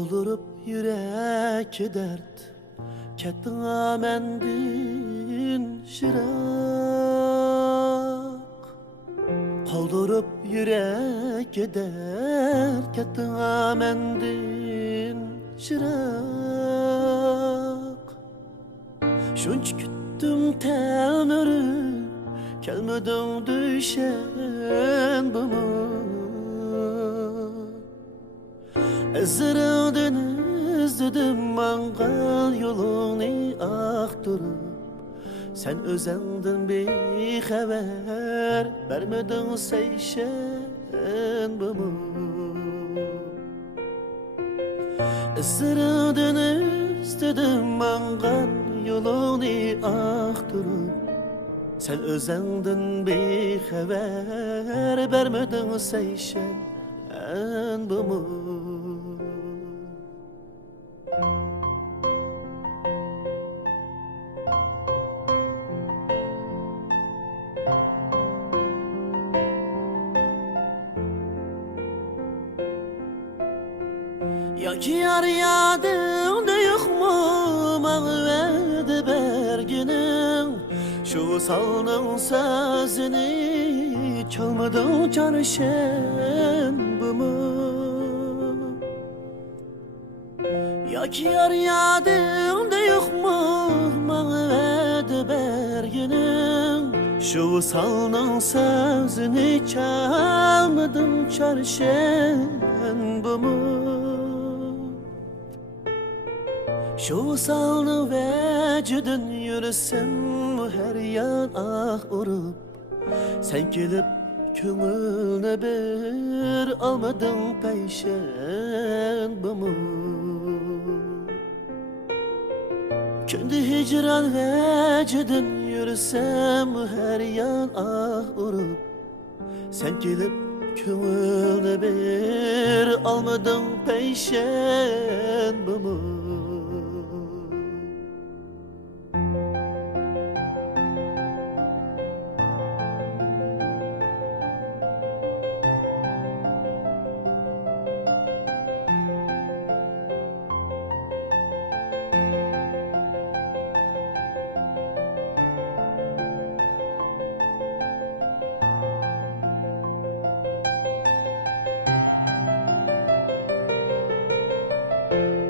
Kaldırıp yürek dert kettin amendin şirak. Kaldırıp yürek dert kettin amendin şirak. Şunç küttüm temiri kelmedin düşen bana. Ezrildin izledim mangal yolunu aktırıp. Sen özendin bir haber vermedin seyşen bana. Ezrildin izledim mangal yolunu aktırıp. Sen özendin bir haber vermedin seyşen bana. Ya ki yar yadında yok mu mağvedi berginin. Şu salının sözünü çalmadın çarşen bu mu? Ya ki yar yadında yok mu mağvedi berginin. Şu salının sözünü çalmadın çarşen bu mu? Şu salını vecudun yürüsem her yan ah urup. Sen gelip köngülne bir almadın peşen bu mu? Kendi hicran vecudun yürüsem her yan ah urup. Sen gelip köngülne bir almadın peşen bu mu?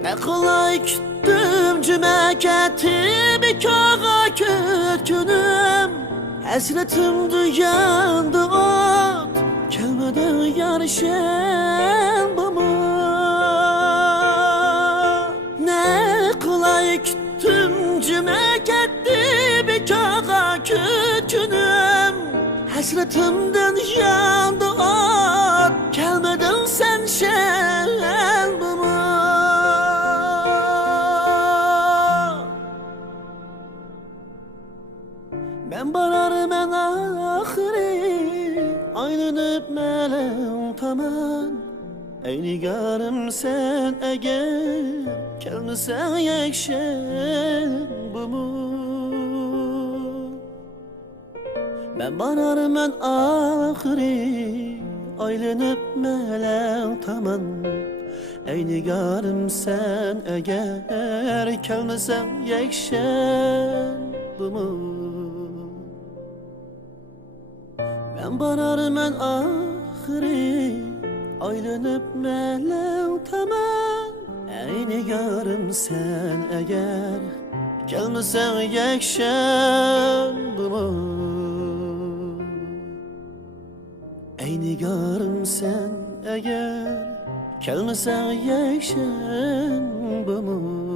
Ne kolay küttüm cümeketi bir kağa kötkünüm. Hasretim duyandı ot kelmedi yarışen bana. Ne kolay küttüm cümeketi bir kağa kötkünüm. Hasretimden yandı ot kelmedin sen şen bana. Ben barar men ahiri aynanıp melem taman. Ey nigarım sen eğer kelmesen yekşen bu mu? Ben barar men ahiri aynanıp melem taman. Ey nigarım sen eğer kelmesen yekşen bu mu? Ben barar men ahiri aylanıp melev taman. Ey nigarım sen eğer gelmesen yekşen bu mu? Ey nigarım sen eğer gelmesen yekşen bu mu?